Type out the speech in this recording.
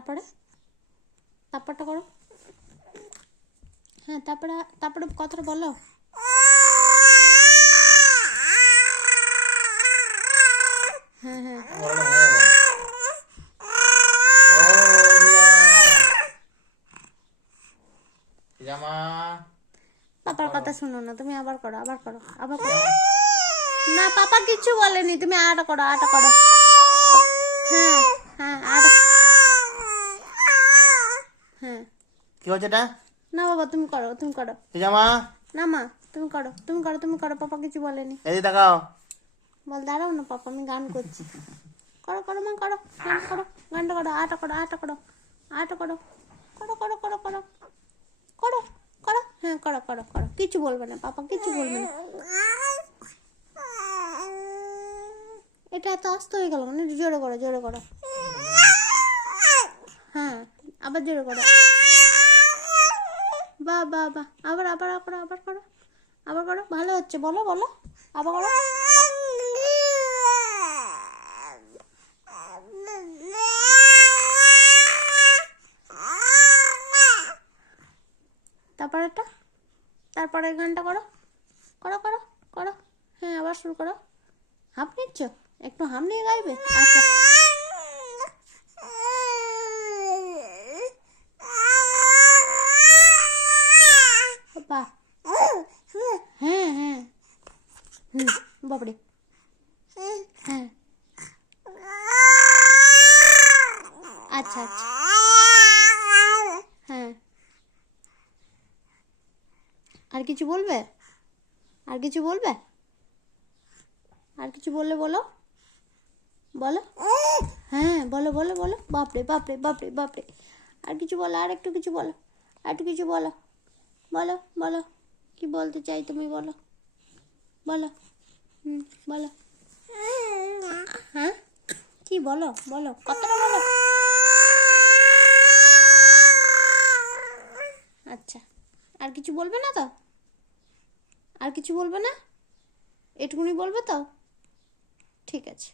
তারপরে তারপরটা করো। হ্যাঁ, তারপরে তারপরে কথাটা বলো। হ্যাঁ হ্যাঁ পাপার কথা শুনো না, তুমি আবার করো, আবার করো, আবার করো। না, পাপা কিছু বলেনি, তুমি আটা করো, আটা করো। হ্যাঁ হ্যাঁ আটা। হ্যাঁ কি হচ্ছে এটা? না বাবা, তুমি করো, তুমি করো। জামা না মা, তুমি করো, তুমি করো, তুমি করো, পাপা কিছু বলেনি। এদিকে তাকাও। বল দাঁড়াও না পাপা, আমি গান করছি। করো করো মা, করো, গান করো, গানটা করো, আটা করো, আটা করো, আটা করো, করো করো করো করো করো করো। হ্যাঁ করো করো করো, কিছু বলবে না পাপা, কিছু বলবে না। এটা এত আস্তে হয়ে গেল, মানে জোরে করো, জোরে করো। হ্যাঁ আবার জোরে করো। বাহ বাহ বাহ, আবার আবার করো, আবার করো, আবার করো, ভালো হচ্ছে, বলো বলো, আবার করো। তারপরেরটা, তারপরের গানটা করো, করো করো করো। হ্যাঁ আবার শুরু করো। হাঁপ নিচ্ছ, একটু হাম নিয়ে গাইবে। আচ্ছা বাহ, হ্যাঁ হ্যাঁ হুম, বাপরে, হ্যাঁ আচ্ছা আচ্ছা, হ্যাঁ আর কিছু বলবে, আর কিছু বলবে, আর কিছু বললে বলো, বলো। হ্যাঁ বলো বলো বলো, বাপরে বাপরে বাপরে বাপরে। আর কিছু বলো, আর একটু কিছু বলো, আর একটু কিছু বলো, বলো বলো, কি বলতে চাই তুমি বলো, বলো। হুম বলো। হ্যাঁ কি বলো, বলো কতটা বলো। আচ্ছা, আর কিছু বলবে না তো, আর কিছু বলবে না, এটুকুনি বলবে তো, ঠিক আছে।